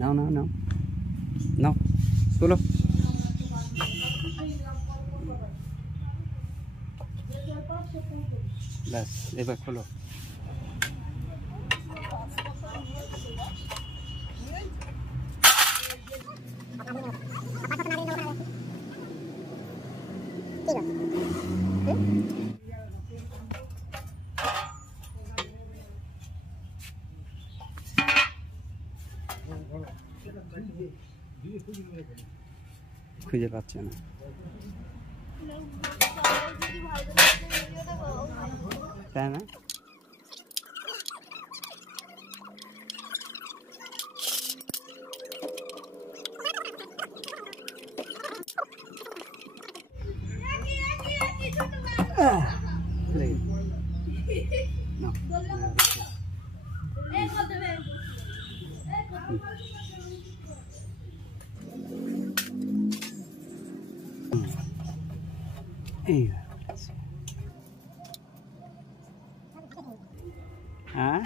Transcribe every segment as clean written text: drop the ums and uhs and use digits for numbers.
নাও নাও নাও নাও তোলো। ব্যাস এবার খোলো। খুঁজে পাচ্ছে না। তাই না? হ্যাঁ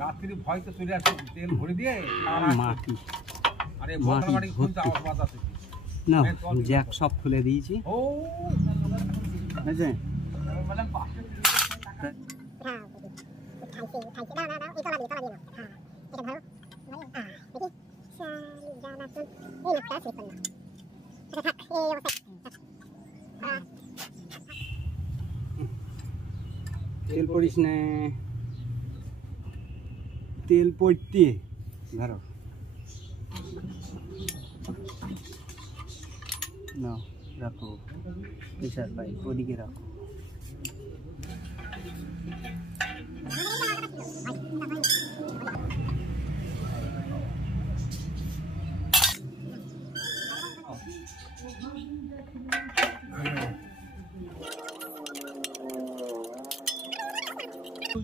রাত্রি ভয় তো চলে আসে, তেল ভরে দিয়ে মাটি আরে বলমাটি খুলতে আওয়াজ আছে না, জ্যাক সব খুলে দিয়েছি। ও বুঝলে বললাম পাশে তেল পড়িস না, তেল পড়তে ধরো না, রাখো প্রেশার পাইপ ওদিকে রাখো।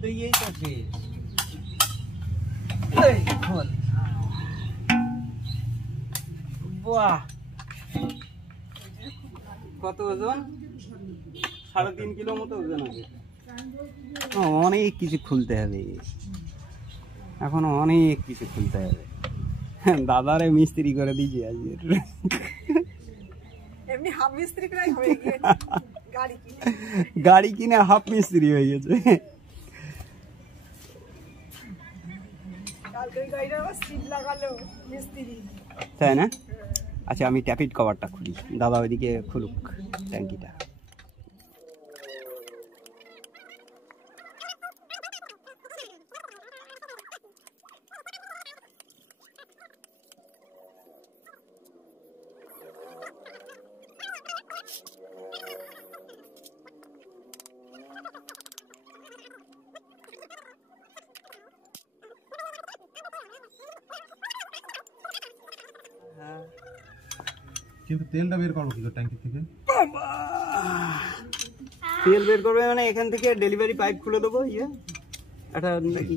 দিয়েই তো শেষ। বাহ, কত ওজন? 3.5 কিলো মতো ওজন হবে। অনেক কিছু খুলতে হবে এখনো, অনেক কিছু খুলতে হবে। দাদারে মিস্ত্রি করে দিয়েছি আজকে। এমনি হাফ মিস্ত্রি প্রায় হয়ে গিয়েছে, গাড়ি কিনে হাফ মিস্ত্রি হয়ে গেছে। তাই না? আচ্ছা আমি ট্যাপিট কভারটা খুলি, দাদা ওইদিকে খুলুক ট্যাঙ্কিটা। কিন্তু তেলটা বের করবো কি ট্যাঙ্কি থেকে? তেল বের করবে মানে এখান থেকে ডেলিভারি পাইপ খুলে দেবো। ইয়ে একটা নাকি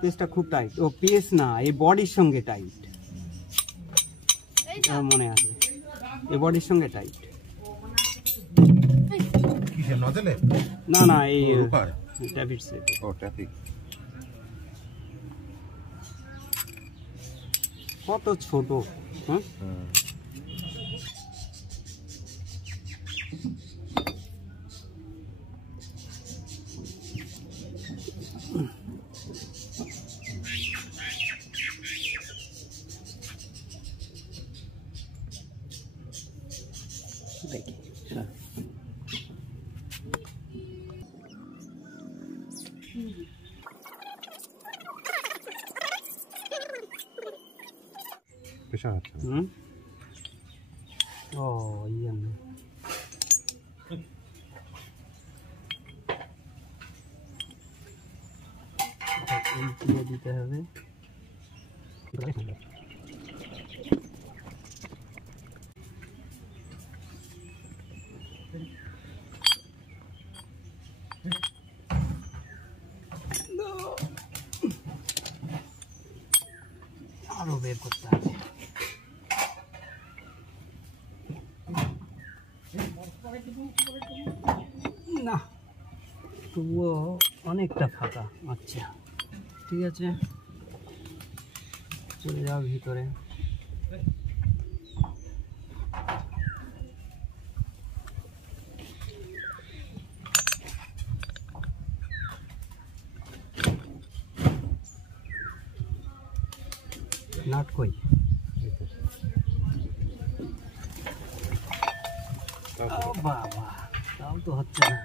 পেসটা খুব টাইট। ও পেস না, এই বডির সঙ্গে টাইট, মনে আছে, এই বডির সঙ্গে টাইট। কিসের নজলে? না না, এই ট্যাপিট সেট। ও ট্যাপিট। কত ছোট। হ্যাঁ দেখি ও ইয়ে দিতে হবে। আরো বের করতে হবে। না, তবুও অনেকটা ফাঁকা। আচ্ছা ঠিক আছে, চলে যাও ভিতরে। নাট কই? বাবা, তাও তো হচ্ছে না।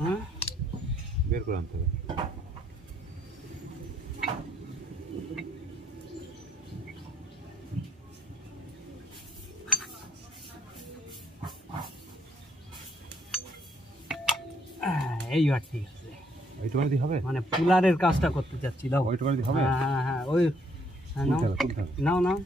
হ্যাঁ, বের করে আনতে হবে। এইবার ঠিক আছে। ওইটুকু দিয়ে হবে? মানে পুলারের কাজটা করতে চাচ্ছি। দাও। ওইটুকু দিয়ে হবে? হ্যাঁ হ্যাঁ হ্যাঁ, ওই হ্যাঁ, নাও তুলতে হবে। নাও নাও।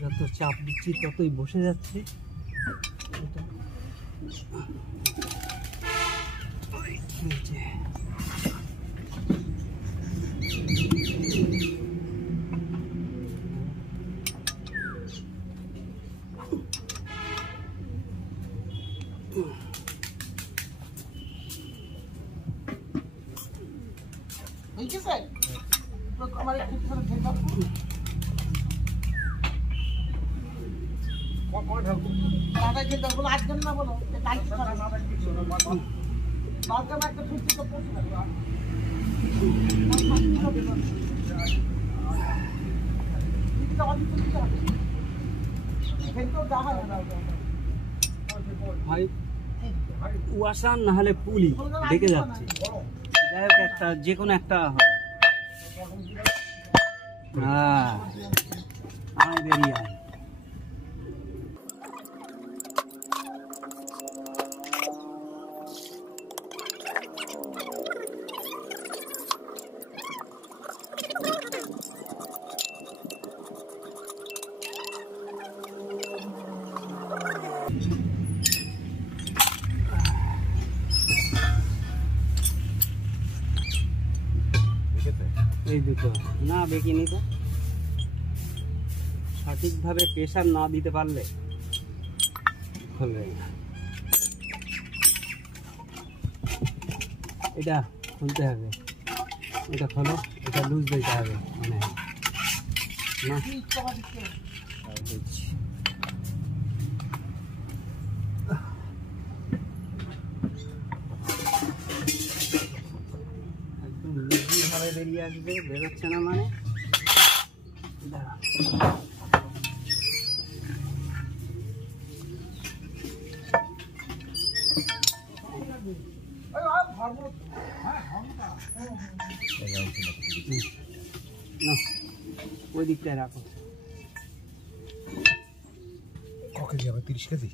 যত চাপ দিচ্ছি ততই বসে যাচ্ছে। ভাই ওয়াসার না হলে পুলি ডেকে যাচ্ছে। যাই হোক, একটা যে কোনো একটা হবে। হ্যাঁ, আয় বেরিয়ে আয়। এই দুটো না বেকিনি তো, সঠিকভাবে প্রেসার না দিতে পারলে খুলবে না। এটা খুলতে হবে, এটা খোলো, এটা লুজ দিতে হবে মানে না। একদম লুজভাবে বেরিয়ে আসবে, বেরোচ্ছে না মানে। ওই দিকটায় রাখো। ক কেজি হবে? 30 কেজি।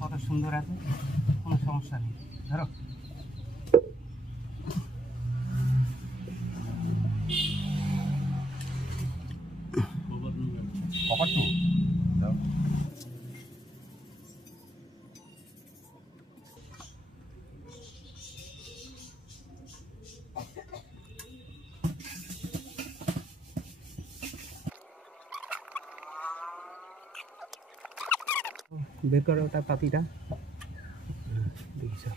কত সুন্দর আছে, কোনো সমস্যা সমস্যা নেই, ধরো। কপার টু দাও। বের করো ওটা পাতিটা, দেখি স্যার।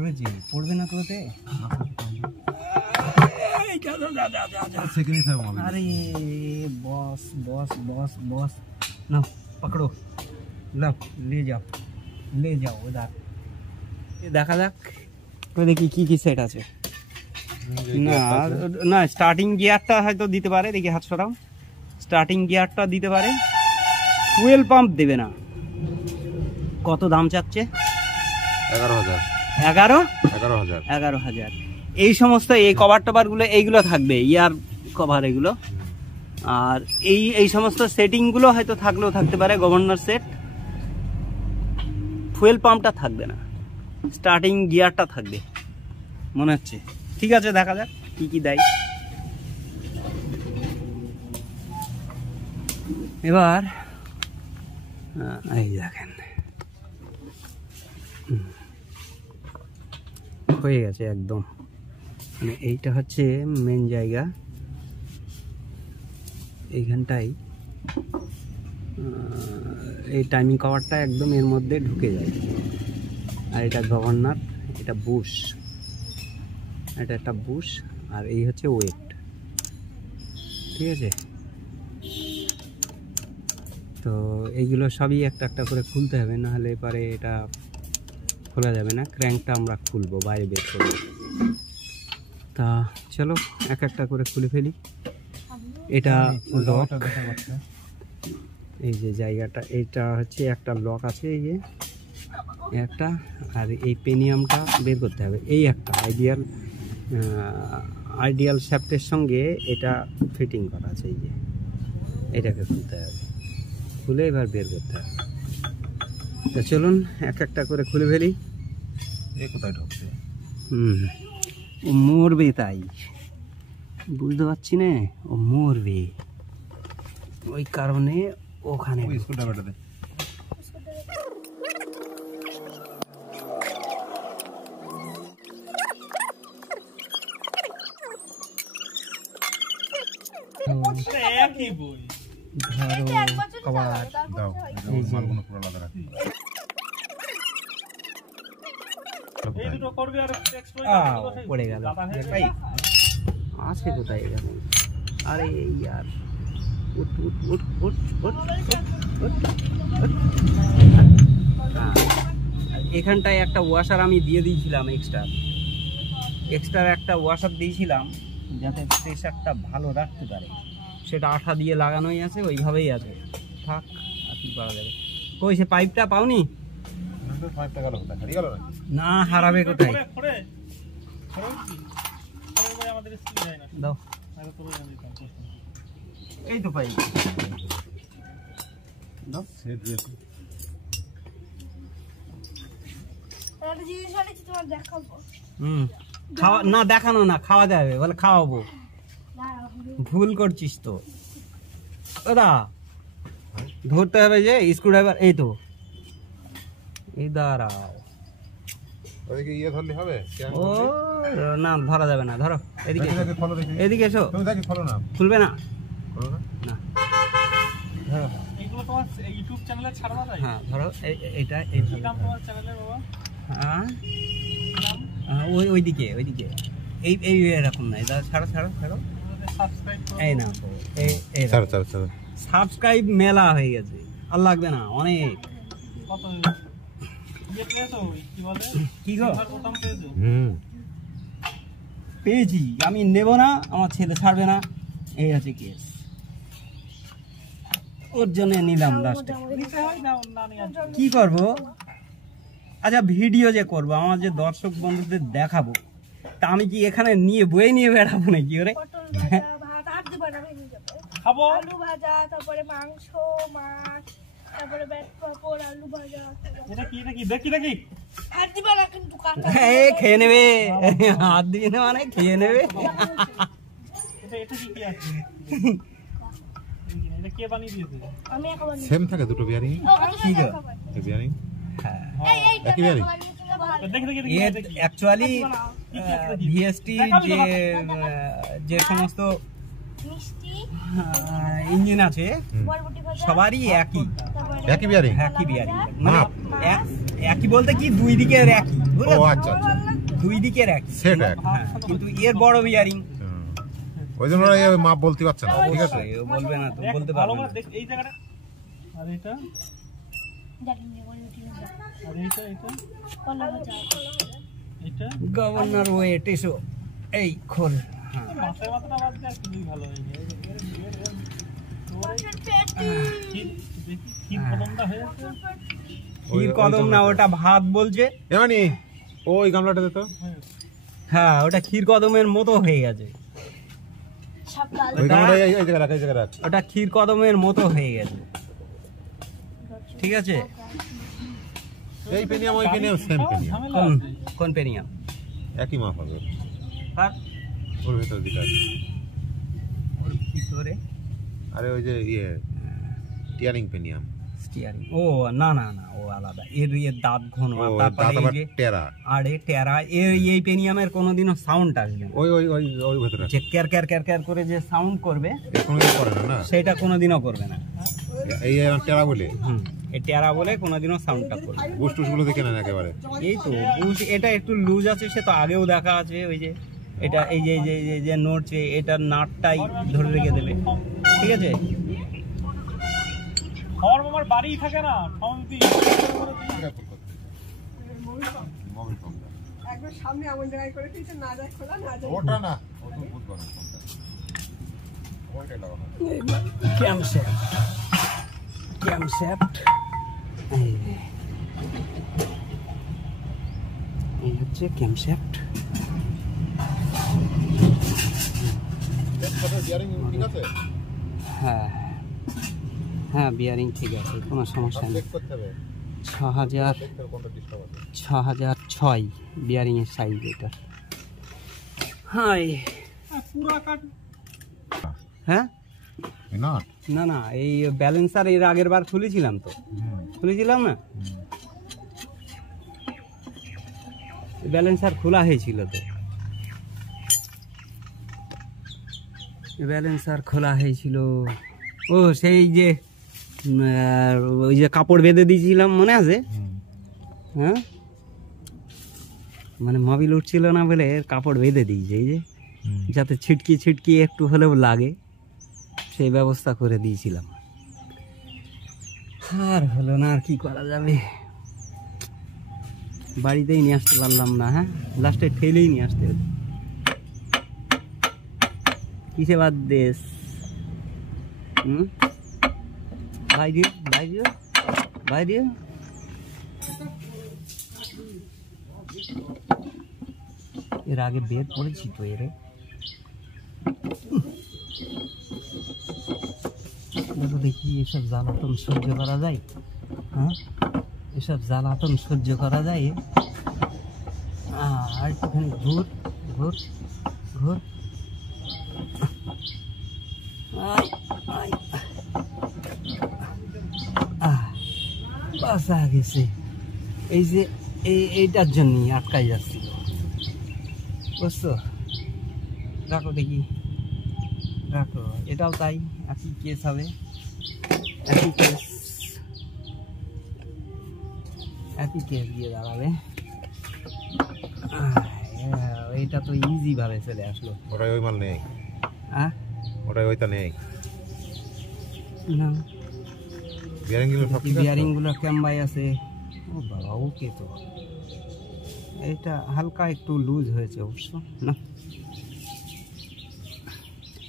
রয়েছে পড়বে না তোতে? अरे बॉस बॉस बॉस बॉस ना पकड़ो, लो ले जाओ उधर। দেখা যাক তো দেখি কি কি সেট আছে। না না স্টার্টিং গিয়ারটা হয়তো দিতে পারে, দেখি হাত সরাও। স্টার্টিং গিয়ারটা দিতে পারে, ফুয়েল পাম্প দেবে না। কত দাম চাচ্ছে? 11,000 11,000। এই সমস্ত এই কভার টভারগুলো এইগুলো থাকবে, ইয়ার কভার এগুলো। আর এই সমস্ত সেটিংগুলো হয়তো থাকলেও থাকতে পারে, গভর্নর সেট। ফুয়েল পাম্পটা থাকবে না, স্টার্টিং গিয়ারটা থাকবে মনে হচ্ছে। ঠিক আছে, দেখা যাক কি কি দেয়। এবার এই দেখেন হয়ে গেছে একদম। মানে এইটা হচ্ছে মেন জায়গা, এইখানটাই এই টাইমিং কভারটা একদম এর মধ্যে ঢুকে যায়। আর এটা গভর্নর, এটা বুশ, এটা একটা বুশ, আর এই হচ্ছে ওয়েট। ঠিক আছে, তো এইগুলো সবই একটা একটা করে খুলতে হবে, নাহলে পরে এটা খোলা যাবে না। ক্র্যাঙ্কটা আমরা খুলবো, বাইরে বের করবো। তা চলো এক একটা করে খুলে ফেলি। এটা লক, এই যে জায়গাটা, এটা হচ্ছে একটা লক আছে, এই যে একটা। আর এই পেনিয়ামটা বের করতে হবে, এই একটা আইডিয়াল শ্যাফটের সঙ্গে এটা ফিটিং করা আছে, এই যে এটাকে খুলতে হবে। খুলে এবার বের করতে হবে। তা চলুন এক একটা করে খুলে ফেলি। কোথায় ঢুকছে? ও মরবে, তাই বুঝতে পারছি না, ও মরবে, ওই কারণে ওখানে পড়ে গেল আছে কোথায় এখানে? আরে ইয়ার এখানটায় একটা ওয়াশার আমি দিয়ে দিয়েছিলাম, এক্সট্রা একটা ওয়াশার দিয়েছিলাম যাতে প্রেশারটা ভালো রাখতে পারে। সেটা আঠা দিয়ে লাগানোই আছে, ওইভাবেই আছে, থাক আর কি করা যাবে। কই সে পাইপটা পাওনি? না হারাবে কোথায়? দাও, এই তো পাইপ দাও। খাওয়া না, দেখানো না, খাওয়াতে হবে, বলে খাওয়াবো। ভুল করছিস তো ওরা, ধরতে হবে যে স্ক্রুড্রাইভার। এই তো, এই দাঁড়াও, ও না ধরা যাবে না, ধরো এদিকে, এদিকে এসো। খুলবে না, না ধরো। হ্যাঁ ধরো, এইটা ওইদিকে এই এরকম না, এটা ছাড়ো ছাড়ো ছাড়ো। এই না, সাবস্ক্রাইব মেলা হয়ে গেছে, আর লাগবে না অনেক। কি গো হুম পেয়েছি, আমি নেব না, আমার ছেলে ছাড়বে না, এই আছে কেস। ওর জন্য নিলাম লাস্টে। কি করব? আচ্ছা ভিডিও যে করব, আমার যে দর্শক বন্ধুদের দেখাবো, তা আমি কি এখানে নিয়ে বয়ে নিয়ে বেড়াবো নাকি? ওরে খাবো আলু ভাজা, তারপরে মাংস, মাছ, তারপরে ব্যাট পাপড়, আলু ভাজা। এটা কি দেখি দেখি হাত দিবা না কিন্তু কাঁচা। এই খেয়ে নেবে, হাত দিয়ে না মানে খেয়ে নেবে। এটা কি কি আছে? এটা কে বানিয়ে দিয়েছে? আমি একবার সেম থাকে দুটো বিয়ারিং কি গো? এই বিয়ারিং এই একই বিয়ারিং দেখি দেখি এর দেখি অ্যাকচুয়ালি ভিএসটি যে সমস্ত মিষ্টি, ইঞ্জিন আছে বরবটি ভাজা, সবারই একই তারপরে একই বিয়ারিং একই বিয়ারিং, মাপ? একই বলতে কি দুই দিকের একই, ও বুঝলে? আচ্ছা আচ্ছা দুই দিকের একই, সেট এক হ্যাঁ, কিন্তু এর বড় বিয়ারিং। ওই জন্য ওরা এই মাপ বলতে পারছে না ঠিক আছে অবশ্যই, ও বলবে না তো, বলতে ভালো পারবে করে না। দেখ এই জায়গাটা। আর এটা জানি না বরবটি ভাজা, আর এটা কলা ভাজা। এটা গভর্নর ওয়েট এসো, এই খোল। হ্যাঁ, মাছের মাথাটা বাদ দিয়ে আর কিছুই ভালো হয়নি। মাছের পেটি। ক্ষীর কদমটা হয়ে আছে। ক্ষীর কদম না, ওটা ভাত বলছে। এমানি ওই গামলাটা দে তো হ্যাঁ, ওটা ক্ষীর কদমের মতো হয়ে গেছে, সব লাল। ওই গামলাটা এই জায়গায় রাখ এই জায়গায় রাখ ওটা ক্ষীর কদমের মতো হয়ে গেছে, ঠিক আছে? এই পেনিয়াম ওই পেনিয়াম সেম পেনিয়াম ঝামেলা কোন আছে। কোন পেনিয়াম? একই মাপ হবে আর ওর ভেতর দিকে আছে। ওর ভিতরে আরে ওই যে টিয়ারিং পেনিয়াম স্টিয়ারিং। ও না না না, ও আলাদা, এর দাঁত ঘন, ও আর দাঁত তারপরে এই আবার যে টেরা আরে টেরা, এই পেনিয়ামের কোনোদিনও সাউন্ড আসবে না, ওই ওই ওই ওই ভেতরে যে ক্যার ক্যার ক্যার ক্যার করে যে সাউন্ড করবে, কোনো করে না না সেটা কোনোদিনও করবে না। এই টেরা বলে এই টেরা বলে কোনোদিনও সাউন্ডটা করবে না। বুস্ট গুলো দেখে নেন একেবারে এই তো এটা একটু লুজ আছে, সে তো আগেও দেখা আছে। ওই যে এটা এই যে যে যে যে নড়ছে, এটা নাটটাই ধরে রেখে দেবে, ঠিক আছে? খড় আমার বাড়িই থাকে না, সমিতি একবার সামনে এমন জায়গায় করে দিয়েছে, না যায় খোলা, না যায়। ওটা না ও তো বুঝবো না কোনটা ওইটা লাগানো ক্যামশেফট, ক্যামশেফট এই হচ্ছে ক্যামশেফট। বিয়ারিং ঠিক আছে হ্যাঁ হ্যাঁ, বিয়ারিং ঠিক আছে, কোনো সমস্যা নেই। চেক করতে হবে 6000 দেখতে হবে কোনটা ডিস্টার্ব আছে 6006 বিয়ারিংয়ের সাইজ এটা। হাই, পুরা কাট। হ্যাঁ এই নাট না না, এই ব্যালেন্সার এর আগের বার খুলেছিলাম তো, খুলেছিলাম না, ব্যালেন্সার খোলা হয়েছিল তো, ব্যালেন্সার খোলা হয়েছিল। ও সেই যে ওই যে কাপড় বেঁধে দিয়েছিলাম, মনে আছে? হ্যাঁ, মানে মোবিল উঠছিল না বলে কাপড় বেঁধে দিয়েছে, এই যে যাতে ছিটকি ছিটকি একটু হলেও লাগে, সেই ব্যবস্থা করে দিয়েছিলাম। আর হলো না, আর কি করা যাবে, বাড়িতেই নিয়ে আসতে পারলাম না। হ্যাঁ, লাস্টে ঠেলেই নিয়ে আসতে হলো। কিসে বাদ দেশ? ভাই দিও, ভাই দিও, ভাই দিও। এর আগে বের করেছি তো, এর দেখি এসব জ্বালাতন সহ্য করা যায়? হ্যাঁ, এসব জ্বালাতন সহ্য করা যায়? আর একটুখানি ঘুর ঘুর ঘুর, বাসা গেছে। এই যে এইটার জন্যই আটকাই যাচ্ছিল, বুঝছো? রাখো দেখি, রাখো, এটাও তাই, একই কেস হবে, একই কেস, একই কেস দিয়ে দাঁড়াবে। এটা তো ইজি ভাবে চলে আসলো। ওটাই ওই মাল নেই ওটাই ওইটা নেই না, বিয়ারিং গুলো সব ঠিক আছে বিয়ারিং গুলো ক্যাম্বাই আছে, ও বাবা, ওকে তো এটা হালকা একটু লুজ হয়েছে অবশ্য না।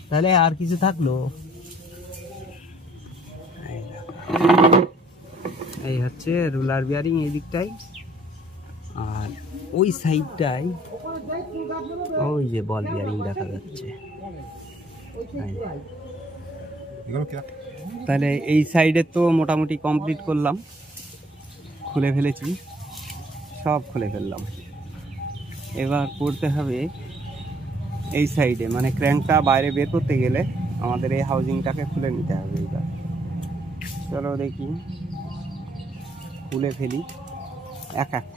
তাহলে আর কিছু থাকলো? এই হচ্ছে রুলার বিয়ারিং এই দিকটাই, আর ওই সাইডটাই ওই যে বল বিয়ারিং দেখা যাচ্ছে। তাহলে এই সাইডে তো মোটামুটি কমপ্লিট করলাম, খুলে ফেলেছি, সব খুলে ফেললাম। এবার করতে হবে এই সাইডে, মানে ক্র্যাঙ্কটা বাইরে বের করতে গেলে আমাদের এই হাউজিংটাকে খুলে নিতে হবে। এইবার চলো দেখি, খুলে ফেলি এক এক।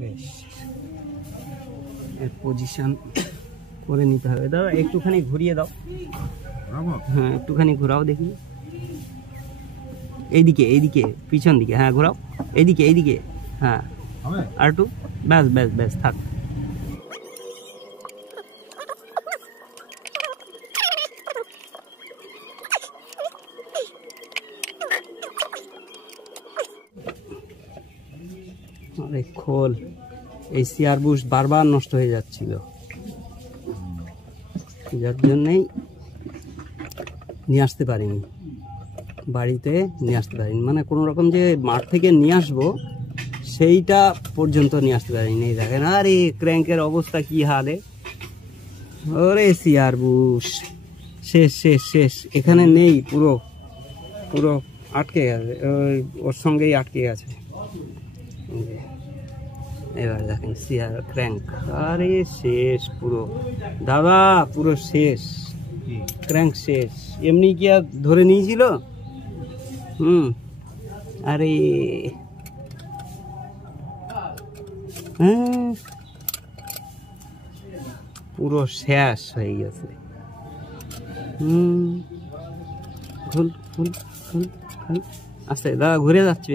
বেশ, এর পজিশন করে নিতে হবে। দাদা একটুখানি ঘুরিয়ে দাও। হ্যাঁ একটুখানি ঘোরাও দেখি, এইদিকে এইদিকে পিছন দিকে, হ্যাঁ ঘোরাও, এইদিকে এইদিকে, হ্যাঁ আর একটু, ব্যাস ব্যাস ব্যাস থাক। আরে খোল, এই সিয়ার বুশ বারবার নষ্ট হয়ে যাচ্ছিল, যার জন্যেই নিয়ে আসতে পারিনি, বাড়িতে নিয়ে আসতে পারিনি, মানে কোনো রকম যে মাঠ থেকে নিয়ে আসবো সেইটা পর্যন্ত নিয়ে আসতে পারিনি। এই দেখেন আরে ক্র্যাঙ্কের অবস্থা কি হালে, ওরে সিয়ার বুশ শেষ শেষ শেষ, এখানে নেই, পুরো পুরো আটকে গেছে, ওর সঙ্গেই আটকে গেছে। এবার দেখেন সিয়ার ক্র্যাঙ্ক, আরে শেষ পুরো দাদা, পুরো শেষ, ক্র্যাঙ্ক শেষ। এমনি কি আর ধরে নিয়েছিল? আরে হ্যাঁ, পুরো শেষ হয়ে গেছে। খুল খুল খুল খুল, আস্তে দাদা, ঘুরে যাচ্ছে,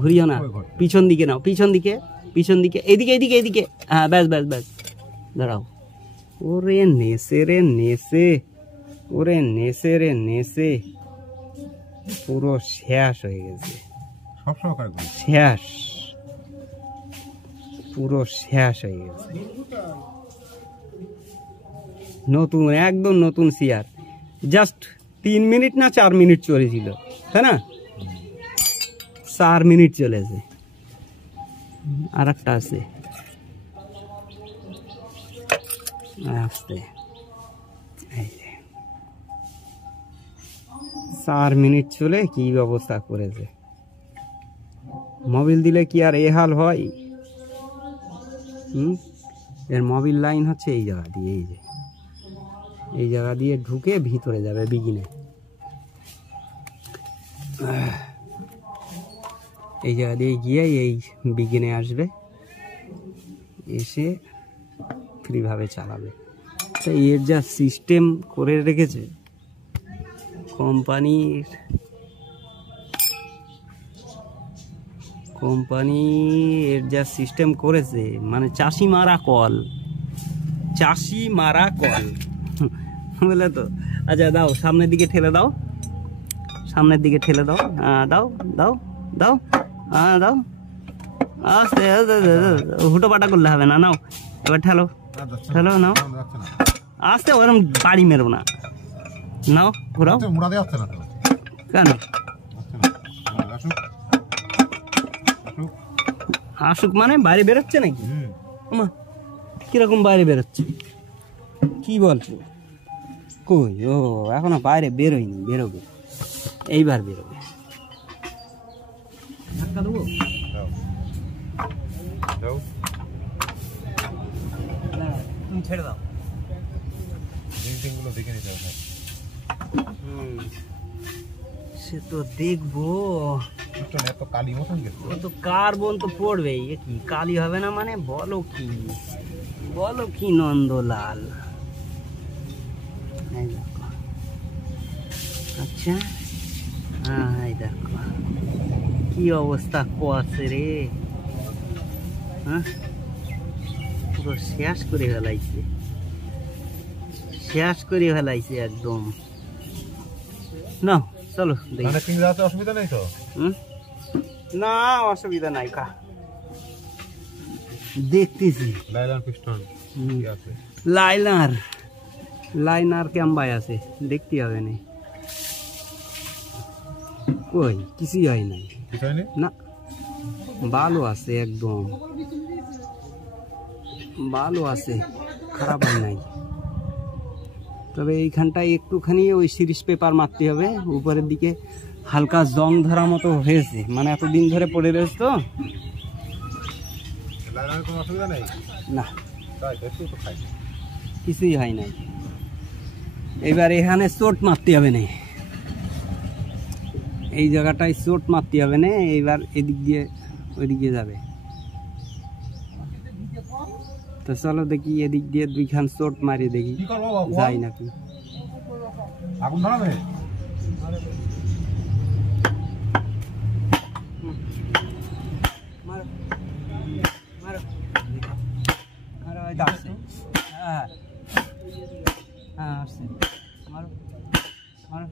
ঘুরিও না, পিছন দিকে নাও, পিছন দিকে, পিছন দিকে, এইদিকে এইদিকে এইদিকে, হ্যাঁ ব্যাস ব্যাস ব্যাস, দাঁড়াও। ওরে নেসে রে নেসে, ওরে নেসে রে নেসে, পুরো শেষ হয়ে গেছে, শেষ, পুরো শেষ হয়ে গেছে। নতুন, একদম নতুন সিয়ার, জাস্ট 3 মিনিট না 4 মিনিট চলেছিল, তাই না? 4 মিনিট চলেছে। আর একটা আছে, আস্তে, 4 মিনিট চলে কি অবস্থা করেছে। মোবিল দিলে কি আর এ হাল হয়? এর মোবিল লাইন হচ্ছে এই জায়গা দিয়ে, এই যে এই জায়গা দিয়ে ঢুকে ভিতরে যাবে বিগিনে, এই জায়গা দিয়ে গিয়ে এই বিগিনে আসবে, এসে ফ্রিভাবে চালাবে। তো এর যা সিস্টেম করে রেখেছে কোম্পানি, এর যা সিস্টেম করেছে, মানে চাষি মারা কল, চাষি মারা কল, বুঝলে তো? আচ্ছা দাও, সামনের দিকে ঠেলে দাও, সামনের দিকে ঠেলে দাও, দাও দাও দাও, দাও, আস্তে, হুটো পাটা করলে হবে না, নাও এবার ঠেলো, ঠেলো, নাও আস্তে, ওরকম বাড়ি মেরো না, নাও ঘোরাও। কেন আসুক মানে বাইরে বেরোচ্ছে নাকি? কিরকম বাইরে বেরোচ্ছে, কি বলছো? কই, ও এখনো বাইরে বেরোয়নি, বেরোবে, এইবার বেরোবে। ধাক্কা দেবো, তুমি ছেড়ে দাও, দেখে নিতে হবে। সে তো দেখবো, এত কালি মতন ও তো কার্বন তো পড়বেই, এ কি কালি হবে না মানে? বলো কি, বলো কি নন্দলাল, এই দেখো, আচ্ছা হ্যাঁ এই দেখো কি অবস্থা কোয়াছে রে, হ্যাঁ পুরো শেষ করে ফেলাইছে, শেষ করে ফেলাইছে একদম। না চলো দেখি। মানে পিঞ্জরা আছে, অসুবিধা নেই তো? না অসুবিধা নাই, কা দেখতেছি। লাইলান পিস্টন কি আছে? লাইনার ক্যাম্বাই আছে, দেখতে হবে না। কই কিছুই হয় নাই, ঠিক হয়নি? না ভালো আছে, একদম ভালো আছে, খারাপ হয় নাই। তবে এইখানটায় একটুখানি ওই সিরিজ পেপার মারতে হবে, উপরের দিকে হালকা জং ধরা মতো হয়েছে, মানে এতদিন ধরে পড়ে রয়েছে তো। লাইলানের কোনো অসুবিধা নেই? না তাই তো, একটু তো খাই। কিছুই হয় নাই। এবার এখানে চোট মারতে হবে না, এই জায়গাটায় চোট মারতে হবে না। এইবার এদিক দিয়ে ওইদিক দিয়ে যাবে। তো চলো দেখি এদিক দিয়ে দুইখান চোট মারি দেখি কি করবো বাবু? যাই নাকি। আগুন ধরাবে? মারো মারো মারো, এই তো আসছে। হ্যাঁ হ্যাঁ আসছে, মারো মারো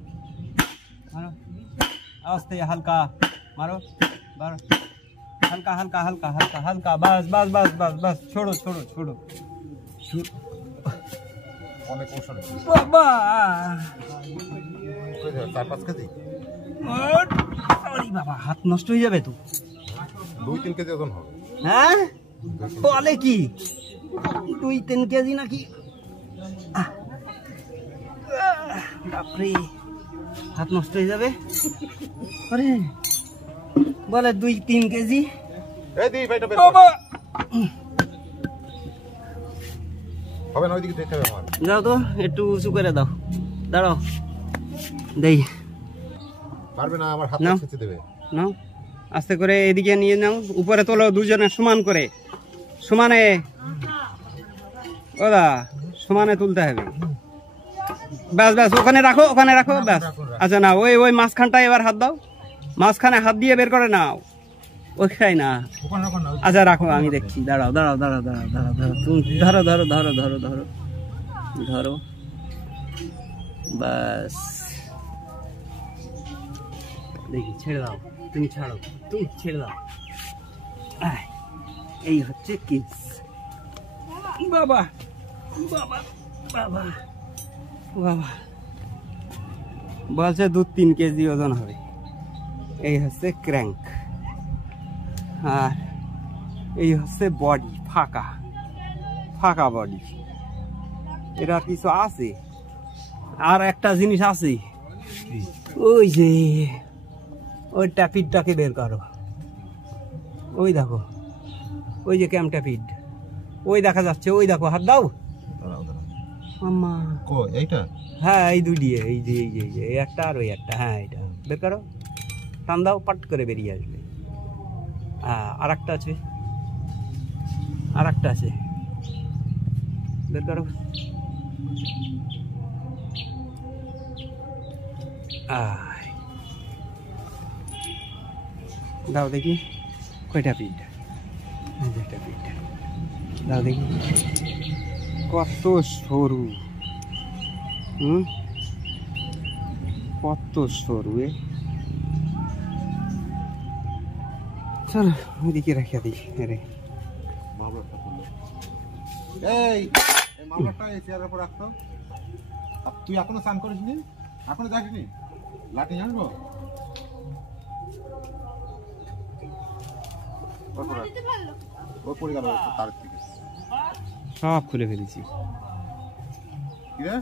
মারো, আস্তে হালকা মারো, মারো হালকা হালকা হালকা হালকা হালকা, বাস বাস বাস বাস বাস, ছোড়ো ছোড়ো ছোড়ো। অনেক ঔষধ। বাবা 4-5 কেজি? আরে বাবা, হাত নষ্ট হয়ে যাবে তো। 2-3 কেজি ওজন হবে। হ্যাঁ বলে কি 2-3 কেজি নাকি? বাপরে, হাত নষ্ট হয়ে যাবে। আরে বলে 2-3 কেজি। এই দি ভাইটা বের বাবা কর। হবে না, ওইদিকে যেতে হবে আমার। যাও তো, একটু উঁচু করে দাও, দাঁড়াও দেই। পারবে না, আমার হাত নাও। ছেঁচে দেবে। নাও আস্তে করে এদিকে নিয়ে নাও, উপরে তোলো দুজনে সমান করে, সমানে ওদা সমানে তুলতে হবে। ব্যাস ব্যাস, ওখানে রাখো ওখানে রাখো, ব্যাস। আচ্ছা না, ওই ওই মাঝখানটায় এবার হাত দাও, মাঝখানে হাত দিয়ে বের করে নাও, ওইখানে না। ওখানে রাখো না। আচ্ছা রাখো, আমি দেখছি, দাঁড়াও দাঁড়াও দাঁড়াও দাঁড়াও দাঁড়াও দাঁড়াও, তুমি ধরো ধরো ধরো ধরো ধরো ধরো, বাস। দেখি ছেড়ে দাও, তুমি ছাড়ো, তুমি ছেড়ে দাও। আয়, এই হচ্ছে কিডস। বাবা বাবা বাবা বাবা, বলছে 2-3 কেজি ওজন হবে। এই হচ্ছে ক্র্যাঙ্ক, আর এই হচ্ছে বডি, ফাঁকা ফাঁকা বডি। এটা কিছু আছে, আর একটা জিনিস আছে, ওই যে ওই ট্যাপিডটাকে বের করো, ওই দেখো, ওই যে ক্যাম ট্যাপিড, ওই দেখা যাচ্ছে, ওই দেখো, হাত দাও দাঁড়াও দাঁড়াও। মাম্মা। কো এইটা? হ্যাঁ এই দুই দিয়ে, এই যে এই যে এই যে, এই একটা আর ওই একটা, হ্যাঁ এটা বের করো, টান দাও, পাট করে বেরিয়ে আসবে। হ্যাঁ আর একটা আছে, আর একটা আছে, বের করো। আয় দাও দেখি, কয়টা পিঠ? একটা পিঠ দাও দেখি, কত সরু, কত সরু। চলো ওইদিকে রেখে দিই। রে মামলাটা করলো। এই মামলাটা এই চেয়ারের উপর রাখতো। তুই এখনো স্নান করিসনি? এখনো যাসনি? লাঠি আনবো? ও পড়ে গেল তার থেকে। সব খুলে ফেলেছি। কি রে?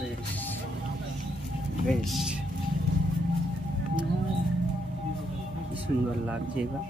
বেশ বেশ, কি সুন্দর লাগছে এবার।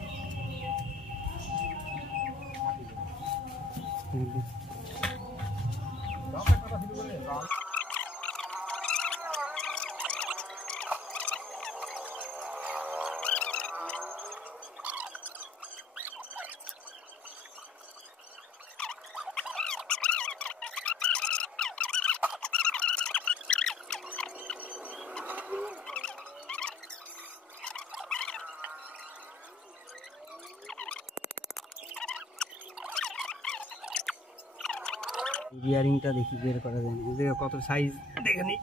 বিয়ারিংটা দেখি বের করা যায় না, দেখো কত সাইজ দেখে নি,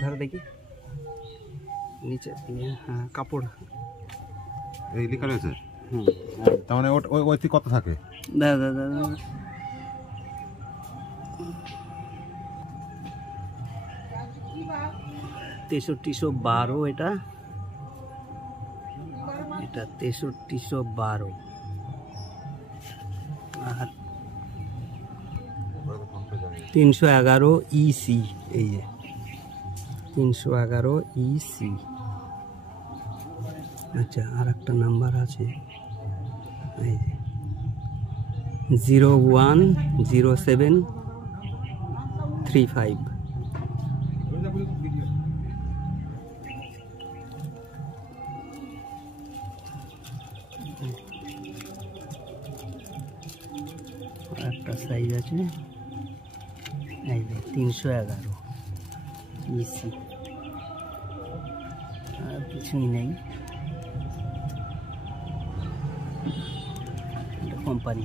ধরো দেখি নিচে দিয়ে, হ্যাঁ কাপড়, এই লেখা রয়েছে। হুম তার মানে ওই কত থাকে? দাদা দাদা 6312, এটা 6312 আর 311 ইসি, এই যে 311 ইসি। আচ্ছা আর একটা নাম্বার আছে, এই যে 010735। একটা সাইজ আছে, এই যে 311 ইসি, আর কিছুই নেই, এটা কোম্পানি।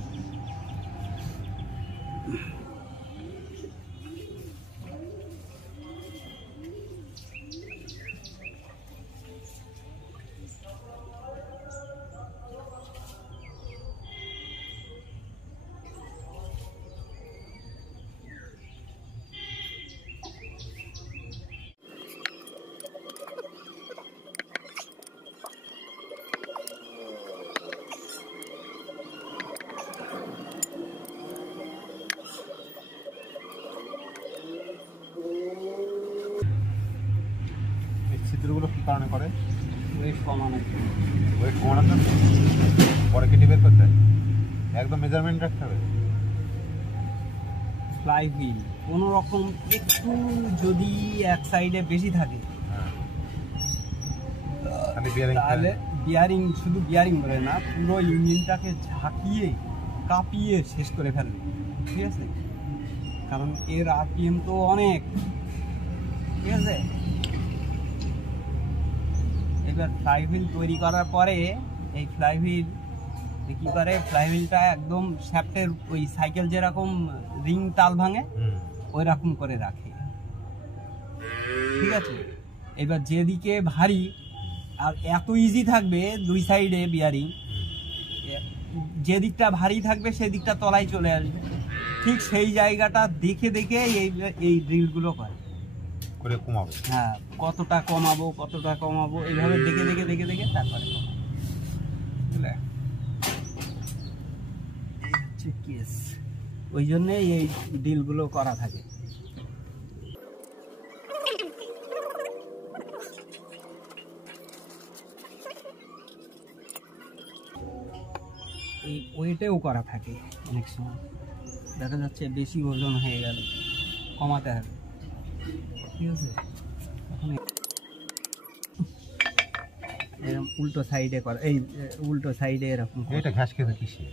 এই ছিদ্রগুলো কি কারণে করে? ওয়েট কমানো, ওয়েট কমানোর জন্য। পরে কেটে বের করতে হয়, একদম মেজারমেন্ট রাখতে হবে। ফ্লাই হুইল কোনো রকম একটু যদি এক সাইডে বেশি থাকে, খালি বিয়ারিং, তাহলে বিয়ারিং, শুধু বিয়ারিং বলে না, পুরো ইঞ্জিনটাকে ঝাঁকিয়ে কাঁপিয়ে শেষ করে ফেলবে, ঠিক আছে? কারণ এর আরপিএম তো অনেক, ঠিক আছে? এবার ফ্লাই হুইল তৈরি করার পরে এই ফ্লাই হুইল কি করে, ফ্লাই হুইলটা একদম শ্যাফটের ওই সাইকেল যেরকম রিং তাল ভাঙে ওই রকম করে রাখে, ঠিক আছে? এবার যেদিকে ভারী আর এত ইজি থাকবে দুই সাইডে বিয়ারিং, যেদিকটা ভারী থাকবে সেদিকটা তলায় চলে আসবে, ঠিক সেই জায়গাটা দেখে দেখে এই ড্রিলগুলো করে কমাবে। হ্যাঁ, কতটা কমাবো এইভাবে দেখে দেখে দেখে দেখে তারপরে কমাবো, বুঝলে? এই হচ্ছে কেস, ওই জন্যই এই ডিলগুলো করা থাকে। এই ওয়েটেও করা থাকে, অনেক সময় দেখা যাচ্ছে বেশি ওজন হয়ে গেল, কমাতে হবে, ঠিক আছে? তখন এরকম উল্টো সাইডে করা, এই উল্টো সাইডে এরকম করা। এটা ঘাস খেতে কিসে?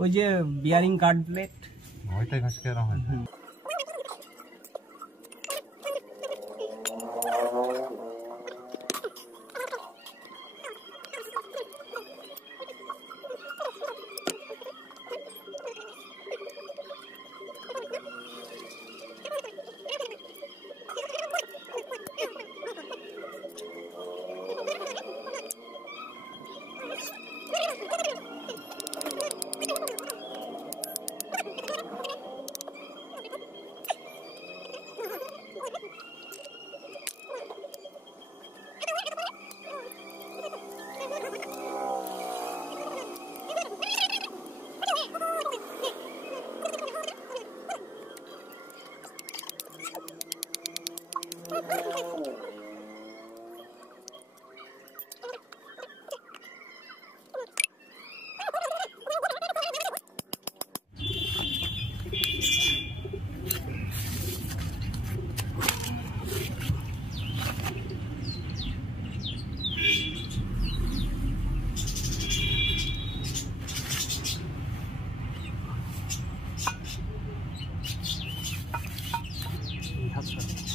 ওই যে বিয়ারিং কার্ড প্লেট, ওইটাই ঘাস খেতে হয়।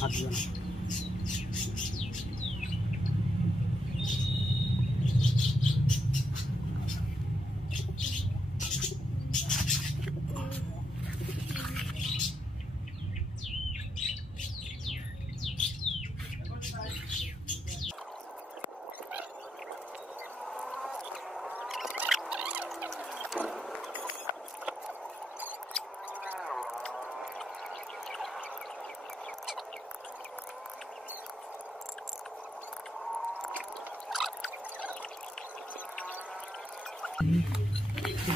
হাত দিও না।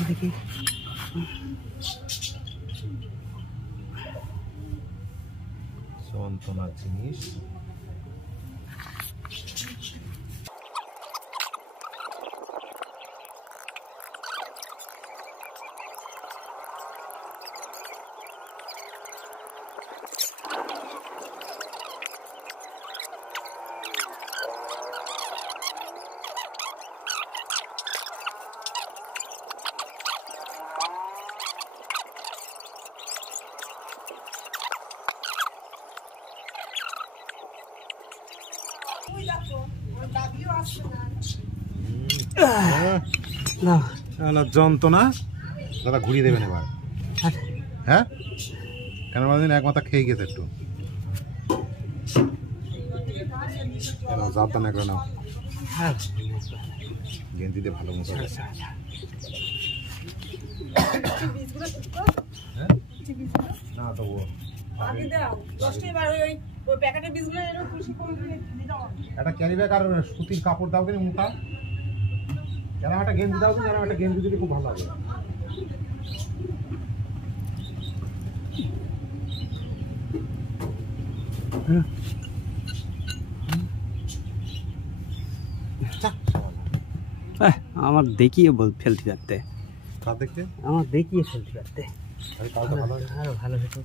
দেখি যন্ত্রণার জিনিস। ওই দেখো ওর দাদিও আসছে না না যন্ত্রণা দাদা ঘুরিয়ে দেবেন এবার। হ্যাঁ কেন দিন এক মাথা খেয়ে গেছে একটু। যাবো না কেন গেঞ্জি দিয়ে ভালো মতো। না তো আগে দাও 10টা এবার ওই প্যাকেটের বীজগুলো এরকম খুশি করে দিয়ে দাও। একটা ক্যারি ব্যাগ আর সুতির কাপড় দাও কিনা মোটা। কেন একটা গেঞ্জি দাও কিনা, একটা গেঞ্জি দিলে খুব ভালো লাগে। আমার দেখিয়ে ফেলতে পারতে, কার দেখতে আমার দেখিয়ে ফেলতে পারতে আরে কালটা ভালো আরো ভালো হতো।